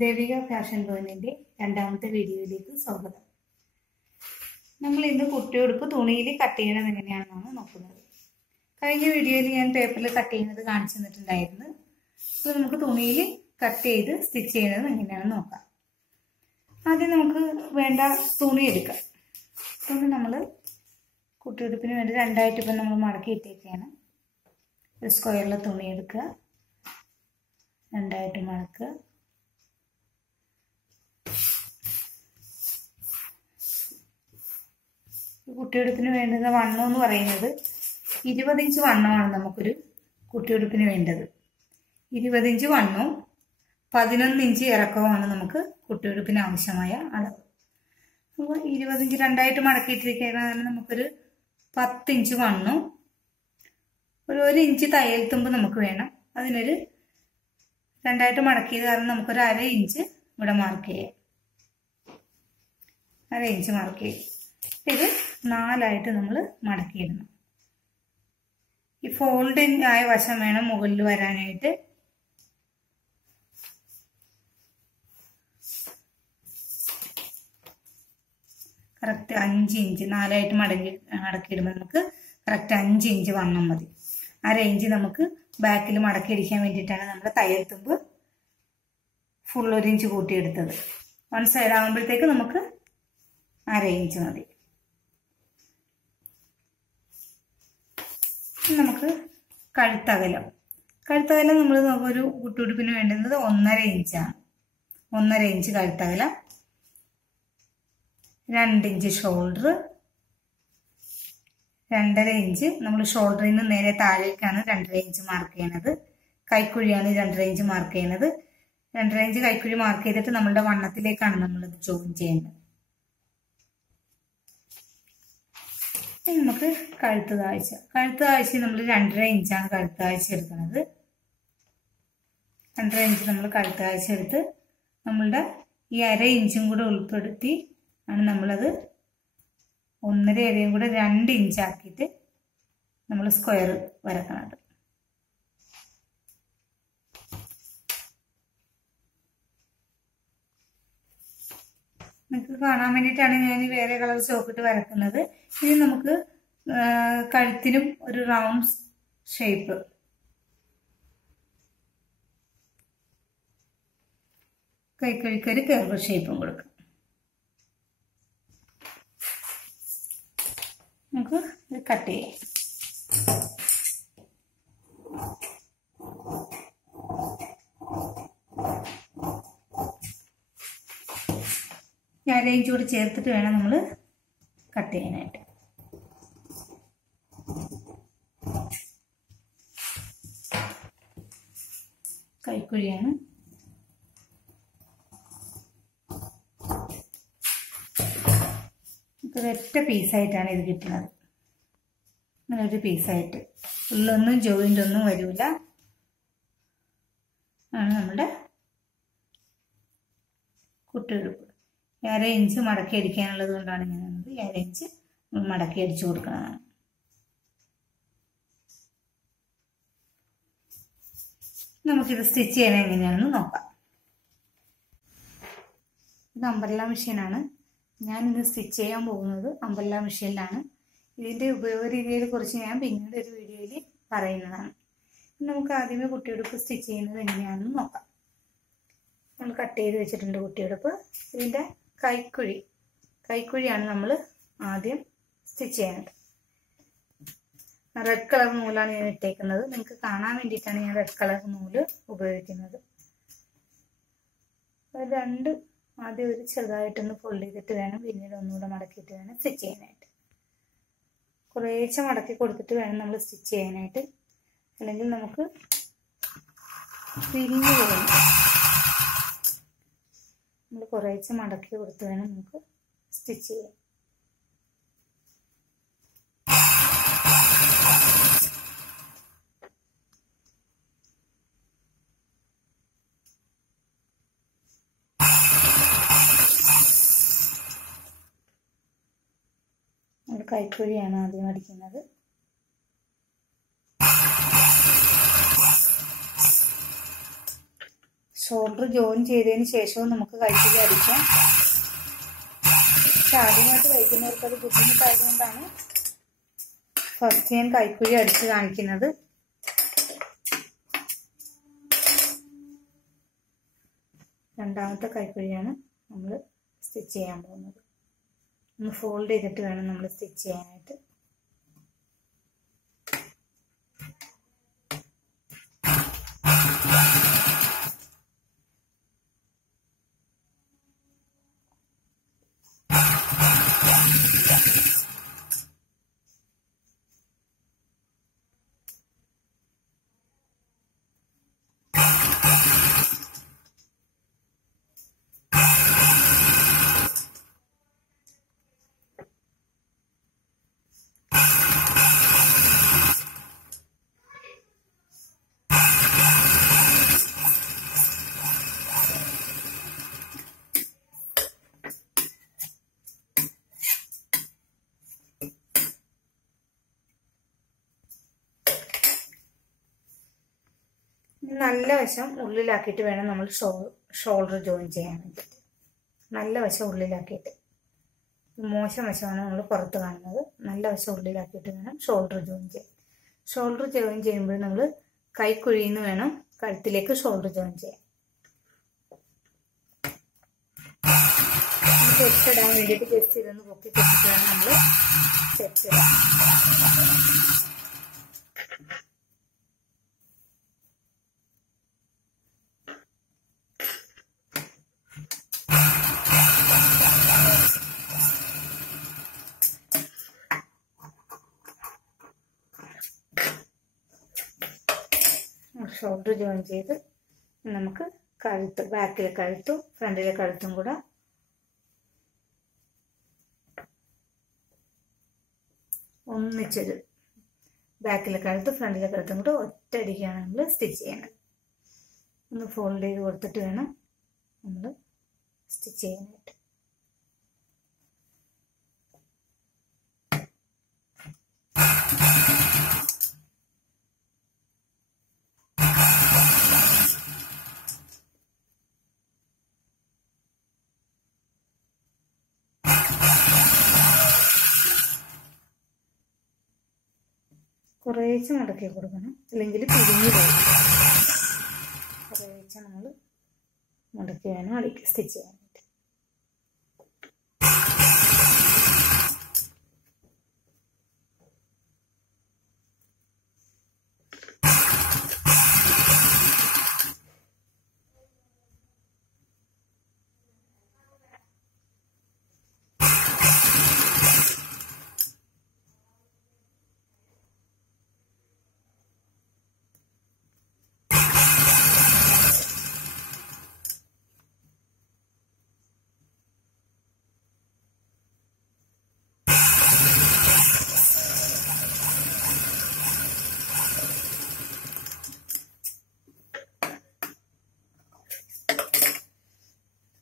Devika fashion പോയിന്റിന്റെ രണ്ടാമത്തെ വീഡിയോയിലേക്ക് സ്വാഗതം. നമ്മൾ ഇന്ന് കുട്ടിയോടുപ്പ് തുണിയിൽ കട്ട് ചെയ്യണം എങ്ങനെയാണെന്നാണ് നോക്കുന്നത്. കഴിഞ്ഞ വീഡിയോയിൽ ഞാൻ പേപ്പറിൽ കട്ട് ചെയ്യുന്നത് കാണിച്ചു തന്നിട്ടുണ്ടായിരുന്നു. അപ്പോൾ നമുക്ക് തുണിയിൽ കട്ട് ചെയ്ത് സ്റ്റിച്ച് ചെയ്യുന്നത് എങ്ങനെയാണെന്ന് നോക്കാം. ആദ്യം നമുക്ക് വേണ്ട തുണി എടുക്കാം. തുണി നമ്മൾ കുട്ടിയോടുപ്പിന് വേണ്ടി രണ്ടായിട്ട് ഇപ്പം നമ്മൾ മടക്കി ഇട്ടേക്കാണ്. ഒരു സ്ക്വയറിലെ തുണി എടുക്കുക, രണ്ടായിട്ട് മടക്കുക. കുട്ടിയോടുപ്പിന് വേണ്ടുന്ന വണ്ണം എന്ന് പറയുന്നത് 20 ഇഞ്ച് വണ്ണമാണ് നമുക്കൊരു കുട്ടിയോടുപ്പിന് വേണ്ടത്. 20 ഇഞ്ച് വണ്ണവും 11 ഇഞ്ച് ഇറക്കവുമാണ് നമുക്ക് കുട്ടിയോടുപ്പിന് ആവശ്യമായ അളവ്. അപ്പോൾ 20 ഇഞ്ച് രണ്ടായിട്ട് മടക്കിയിട്ടിരിക്കുകയാണെങ്കിൽ നമുക്കൊരു 10 ഇഞ്ച് വണ്ണവും ഒരു 1 ഇഞ്ച് തയ്യൽ തുമ്പ് നമുക്ക് വേണം. അതിനൊരു രണ്ടായിട്ട് മടക്കിയത് കാരണം നമുക്കൊരു 1/2 ഇഞ്ച് ഇവിടെ മാർക്ക് ചെയ്യാം. 1/2 ഇഞ്ച് മാർക്ക് ചെയ്യും. ഇത് 4ആയിട്ട് നമ്മൾ മടക്കിയിടണം. ഈ ഫോൾഡിങ് ആയ വശം വേണം മുകളിൽ വരാനായിട്ട്. കറക്റ്റ് 5 ഇഞ്ച് 4ആയിട്ട് മടക്കിയിടുമ്പോൾ നമുക്ക് കറക്റ്റ് 5 ഇഞ്ച് വണ്ണം മതി. 1/2 ഇഞ്ച് നമുക്ക് ബാക്കിൽ മടക്കിയടിക്കാൻ വേണ്ടിയിട്ടാണ് നമ്മുടെ തയ്യൽ തുമ്പ് ഫുൾ 1 ഇഞ്ച് കൂട്ടിയെടുത്തത്. 1 സൈഡ് ആകുമ്പോഴത്തേക്ക് നമുക്ക് 1/2 ഇഞ്ച് മതി. നമുക്ക് കഴുത്തകലം നമ്മൾ ഒരു കുട്ടിയുടുപ്പിന് വേണ്ടുന്നത് 1.5 ഇഞ്ചാണ്. 1.5 ഇഞ്ച് കഴുത്തകലം, 2 ഇഞ്ച് ഷോൾഡർ, 2.5 ഇഞ്ച് നമ്മൾ ഷോൾഡറിൽ നിന്ന് നേരെ താഴേക്കാണ് 2.5 ഇഞ്ച് മാർക്ക് ചെയ്യണത്. കൈക്കുഴിയാണ് 2.5 ഇഞ്ച് മാർക്ക് ചെയ്യണത്. 2.5 ഇഞ്ച് കൈക്കുഴി മാർക്ക് ചെയ്തിട്ട് നമ്മളുടെ വണ്ണത്തിലേക്കാണ് നമ്മളിത് ജോയിൻ ചെയ്യുന്നത്. നമുക്ക് കഴുത്ത് താഴ്ച നമ്മൾ 2.5 ഇഞ്ചാണ് കഴുത്ത് താഴ്ച എടുക്കുന്നത്. 2.5 ഇഞ്ച് നമ്മൾ കഴുത്ത് താഴ്ച എടുത്ത് നമ്മളുടെ ഈ 1/2 ഇഞ്ചും കൂടെ ഉൾപ്പെടുത്തി ആണ് നമ്മളത് 1.5 അരയും കൂടെ 2 ഇഞ്ചാക്കിയിട്ട് നമ്മൾ സ്ക്വയർ വരക്കണത്. നിങ്ങൾക്ക് കാണാൻ വേണ്ടിയിട്ടാണ് ഞാൻ വേറെ കളർ ചോക്കിട്ട് വരക്കുന്നത്. ഇനി നമുക്ക് കഴുത്തിനും ഒരു റൗണ്ട് ഷേപ്പ്, കൈക്കഴിക്കൊരു കർവ് ഷേപ്പും കൊടുക്കാം. നമുക്ക് ഇത് കട്ട് ചെയ്യാം. ഞാൻ 1/2 ഇഞ്ച് കൂടി ചേർത്തിട്ട് വേണം നമ്മൾ കട്ട് ചെയ്യാനായിട്ട്. കൈക്കുഴിയാണ്. ഒരൊറ്റ പീസായിട്ടാണ് ഇത് കിട്ടുന്നത്. അങ്ങനെ ഒരു പീസായിട്ട് ഉള്ളൊന്നും ജോയിൻ്റ് ഒന്നും വരില്ല. ആണ് നമ്മുടെ കുട്ടിയുടുപ്പ്. 1/2 ഇഞ്ച് മടക്കി അടിക്കാനുള്ളത് കൊണ്ടാണ് ഇങ്ങനെ വന്നത്. 1/2 ഇഞ്ച് മടക്കി അടിച്ചു കൊടുക്കുന്നതാണ്. നമുക്കിത് സ്റ്റിച്ച് ചെയ്യാൻ എങ്ങനെയാണെന്ന് നോക്കാം. ഇത് അംബ്രല്ല മെഷീനാണ്. ഞാനിത് സ്റ്റിച്ച് ചെയ്യാൻ പോകുന്നത് അംബ്രല്ല മെഷീനിലാണ്. ഇതിൻ്റെ ഉപയോഗ രീതിയെ കുറിച്ച് ഞാൻ പിന്നീട് ഒരു വീഡിയോയിൽ പറയുന്നതാണ്. നമുക്ക് ആദ്യമേ കുട്ടിയുടുപ്പ് സ്റ്റിച്ച് ചെയ്യുന്നത് എങ്ങനെയാണെന്ന് നോക്കാം. നമ്മൾ കട്ട് ചെയ്ത് വെച്ചിട്ടുണ്ട് കുട്ടിയുടുപ്പ്. ഇതിൻ്റെ കൈക്കുഴിയാണ് നമ്മൾ ആദ്യം സ്റ്റിച്ച് ചെയ്യുന്നത്. റെഡ് കളർ നൂലാണ് ഞാൻ ഇട്ടേക്കുന്നത്. നിങ്ങൾക്ക് കാണാൻ വേണ്ടിയിട്ടാണ് ഞാൻ റെഡ് കളർ നൂല് ഉപയോഗിക്കുന്നത്. ആദ്യം ഒരു ചെറുതായിട്ടൊന്ന് ഫോൾഡ് ചെയ്തിട്ട് വേണം പിന്നീട് ഒന്നുകൂടെ മടക്കിയിട്ട് വേണം സ്റ്റിച്ച് ചെയ്യാനായിട്ട്. കുറേശ്ശെ മടക്കി കൊടുത്തിട്ട് വേണം നമ്മൾ സ്റ്റിച്ച് ചെയ്യാനായിട്ട്, അല്ലെങ്കിൽ നമുക്ക് പിരിഞ്ഞു പോകും. നമ്മൾ കുറേശ്ശെ മടക്കി കൊടുത്ത് വേണം നമുക്ക് സ്റ്റിച്ച് ചെയ്യാൻ. കൈക്കുഴിയാണ് ആദ്യം അടിക്കുന്നത്. ഷോൾഡർ ജോയിൻ ചെയ്തതിന് ശേഷവും നമുക്ക് കൈക്കുഴി അടിക്കാം. പക്ഷെ ആദ്യമായിട്ട് തയ്ക്കുന്നവർക്ക് അത് ബുദ്ധിമുട്ടായതുകൊണ്ടാണ് ഫസ്റ്റ് ഞാൻ കൈക്കുഴി അടിച്ച് കാണിക്കുന്നത്. രണ്ടാമത്തെ കൈക്കുഴിയാണ് നമ്മൾ സ്റ്റിച്ച് ചെയ്യാൻ പോകുന്നത്. ഒന്ന് ഫോൾഡ് ചെയ്തിട്ട് വേണം നമ്മൾ സ്റ്റിച്ച് ചെയ്യാനായിട്ട്. നല്ല വശം ഉള്ളിലാക്കിയിട്ട് വേണം നമ്മൾ ഷോൾഡർ ജോയിൻ ചെയ്യാൻ വേണ്ടിയിട്ട്. നല്ല വശം ഉള്ളിലാക്കിയിട്ട്, മോശം വശമാണ് നമ്മൾ പുറത്ത് കാണുന്നത്. നല്ല വശം ഉള്ളിലാക്കിയിട്ട് വേണം ഷോൾഡർ ജോയിൻ ചെയ്യാൻ. ഷോൾഡർ ജോയിൻ ചെയ്യുമ്പോൾ നമ്മൾ കൈക്കുഴിയിൽ നിന്ന് വേണം കഴുത്തിലേക്ക് ഷോൾഡർ ജോയിൻ ചെയ്യാൻ. ചെസ്റ്റ് ഇടാൻ വേണ്ടിയിട്ട് ജസ്റ്റ് ഇതൊന്ന് പൊക്കി വെച്ചിട്ട് വേണം നമ്മൾ ചെസ്റ്റ് ഇടാൻ. ഷോൾഡർ ജോയിൻ ചെയ്ത് നമുക്ക് കഴുത്ത്, ബാക്കിലെ കഴുത്തും ഫ്രണ്ടിലെ കഴുത്തും കൂടെ ഒന്നിച്ചൊരു, ബാക്കിലെ കഴുത്ത് ഫ്രണ്ടിലെ കഴുത്തും കൂടെ ഒറ്റയടിക്കാണ് നമ്മൾ സ്റ്റിച്ച് ചെയ്യണം. ഒന്ന് ഫോൾഡ് ചെയ്ത് കൊടുത്തിട്ട് വേണം നമ്മൾ സ്റ്റിച്ച് ചെയ്യാനായിട്ട്. കുറേശ്ശെ മടക്കി കൊടുക്കണം, അല്ലെങ്കിൽ പിരിഞ്ഞു പോകും. കുറേശ്ശെ നമ്മൾ മടക്കി വേണം അടിക്ക് സ്റ്റിച്ച് ചെയ്യാനായിട്ട്.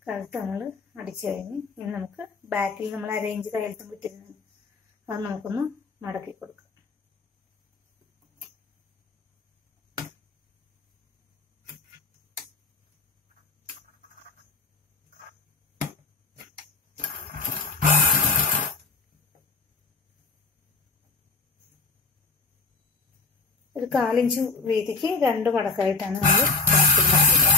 കഴുത്ത് നമ്മൾ അടിച്ചു കഴിഞ്ഞ് ഇനി നമുക്ക് ബാക്കിൽ നമ്മൾ അരയിഞ്ച് കയ്യെഴുത്തും വിട്ടിരുന്നു, അത് നമുക്കൊന്ന് മടക്കി കൊടുക്കാം. ഒരു 1/4 ഇഞ്ച് വീതിക്ക് 2 മടക്കായിട്ടാണ് നമ്മൾ ബാക്കിൽ മടക്കുക.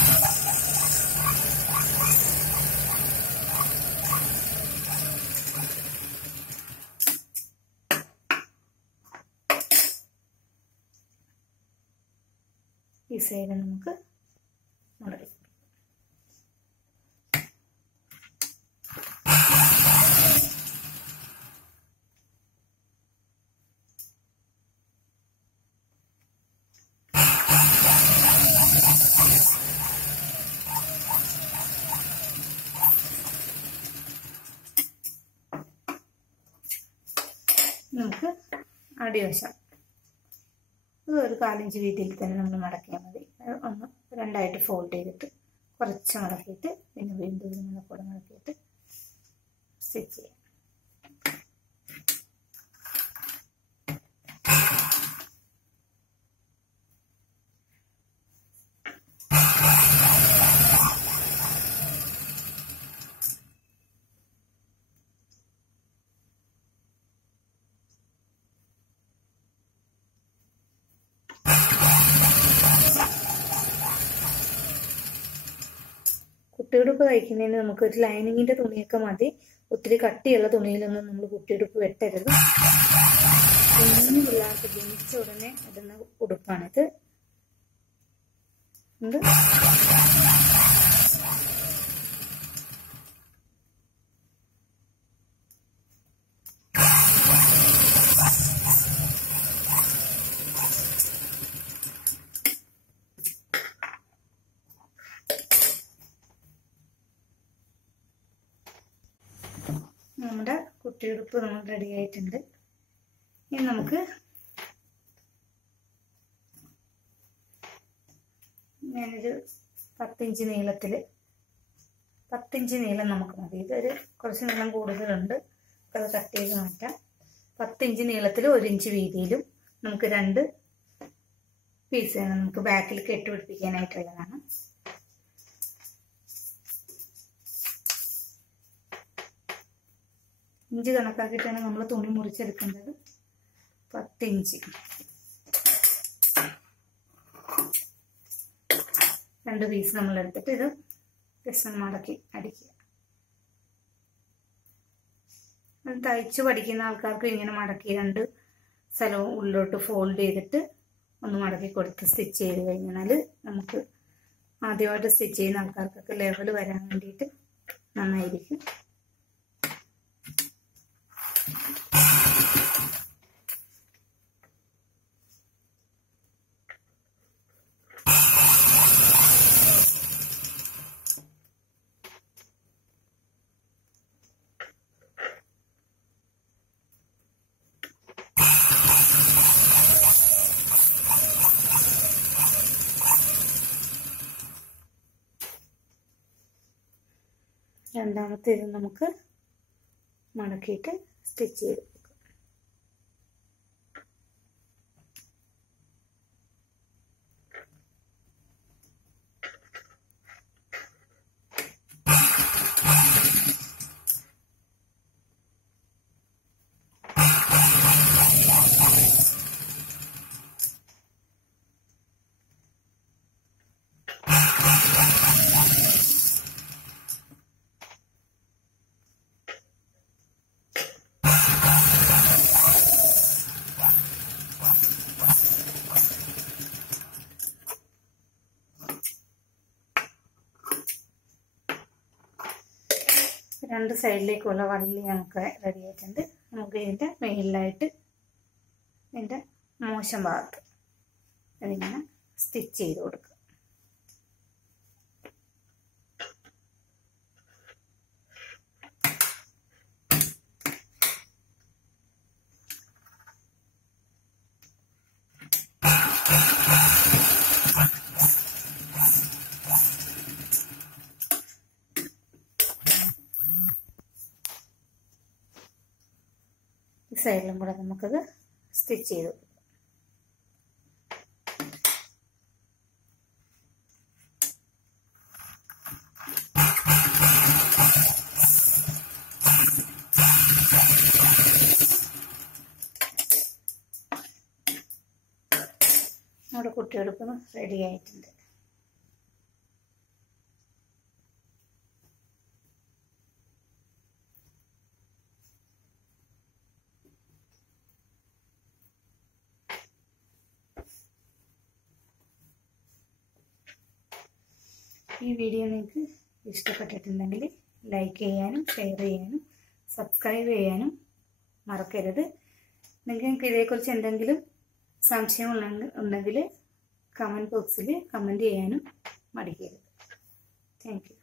ഈ സൈഡ് നമുക്ക് മടക്കി നമുക്ക് അടിവശം ഇത് ഒരു 1/4 ഇഞ്ച് വീതിയിൽ തന്നെ നമ്മൾ മടക്കിയാൽ മതി. ഒന്ന് 2ആയിട്ട് ഫോൾഡ് ചെയ്തിട്ട് കുറച്ച് മടക്കിയിട്ട് പിന്നെ വീണ്ടും കൂടെ മടക്കിയിട്ട് സ്റ്റിച്ച് ചെയ്യാം. കുട്ടിയുടുപ്പ് തയ്ക്കുന്നതിന് നമുക്ക് ഒരു ലൈനിങ്ങിന്റെ തുണിയൊക്കെ മതി. ഒത്തിരി കട്ടിയുള്ള തുണിയിലൊന്നും നമ്മൾ കുട്ടിയുടുപ്പ് വെട്ടരുത്. കുഞ്ഞു പിള്ളേർക്ക് ജനിച്ച ഉടനെ ഇടുന്ന ഉടുപ്പാണിത്. നമ്മുടെ കുട്ടിയുടുപ്പ് നമ്മൾ റെഡി ആയിട്ടുണ്ട്. ഇനി നമുക്ക് ഞാനൊരു 10 ഇഞ്ച് നീളത്തിൽ 10 ഇഞ്ച് നീളം നമുക്ക് മതി. ഇതൊരു കുറച്ച് നീളം കൂടുതലുണ്ട്, അത് കട്ട് ചെയ്ത് മാറ്റാം. 10 ഇഞ്ച് നീളത്തിൽ 1 ഇഞ്ച് വീതിയിലും നമുക്ക് 2 പീസ് വേണം. നമുക്ക് ബാക്കിൽ കെട്ടുപിടിപ്പിക്കാനായിട്ടുള്ളതാണ്. ഇഞ്ച് കണക്കാക്കിയിട്ടാണ് നമ്മൾ തുണി മുറിച്ചെടുക്കേണ്ടത്. 10 ഇഞ്ച് 2 പീസ് നമ്മൾ എടുത്തിട്ട് ഇത് ജസ്റ്റ് മടക്കി അടിക്കുക. തയ്ച്ച് പഠിക്കുന്ന ആൾക്കാർക്ക് ഇങ്ങനെ മടക്കി 2 സ്ഥലവും ഉള്ളിലോട്ട് ഫോൾഡ് ചെയ്തിട്ട് ഒന്ന് മടക്കി കൊടുത്ത് സ്റ്റിച്ച് ചെയ്ത് കഴിഞ്ഞാൽ നമുക്ക് ആദ്യമായിട്ട് സ്റ്റിച്ച് ചെയ്യുന്ന ആൾക്കാർക്കൊക്കെ ലെവൽ വരാൻ വേണ്ടിയിട്ട് നന്നായിരിക്കും. രണ്ടാമത്തെ ഇത് നമുക്ക് മടക്കിയിട്ട് സ്റ്റിച്ച് ചെയ്ത് കൊടുക്കാം. രണ്ട് സൈഡിലേക്കുള്ള വള്ളി നമുക്ക് റെഡി ആയിട്ടുണ്ട്. നമുക്ക് ഇതിൻ്റെ മേളിലായിട്ട് ഇതിൻ്റെ മോശം ഭാഗത്ത് ഇതിങ്ങനെ സ്റ്റിച്ച് ചെയ്ത് കൊടുക്കുക. സൈഡിലും കൂടെ നമുക്കത് സ്റ്റിച്ച് ചെയ്ത് കൊടുക്കാം. നമ്മുടെ കുട്ടിയുടുപ്പ് റെഡി ആയിട്ടുണ്ട്. ഈ വീഡിയോ നിങ്ങൾക്ക് ഇഷ്ടപ്പെട്ടിട്ടുണ്ടെങ്കിൽ ലൈക്ക് ചെയ്യാനും ഷെയർ ചെയ്യാനും സബ്സ്ക്രൈബ് ചെയ്യാനും മറക്കരുത്. നിങ്ങൾക്ക് ഇതേക്കുറിച്ച് എന്തെങ്കിലും സംശയം ഉണ്ടെങ്കിൽ കമൻറ്റ് ബോക്സിൽ കമൻറ്റ് ചെയ്യാനും മടിക്കരുത്. Thank you.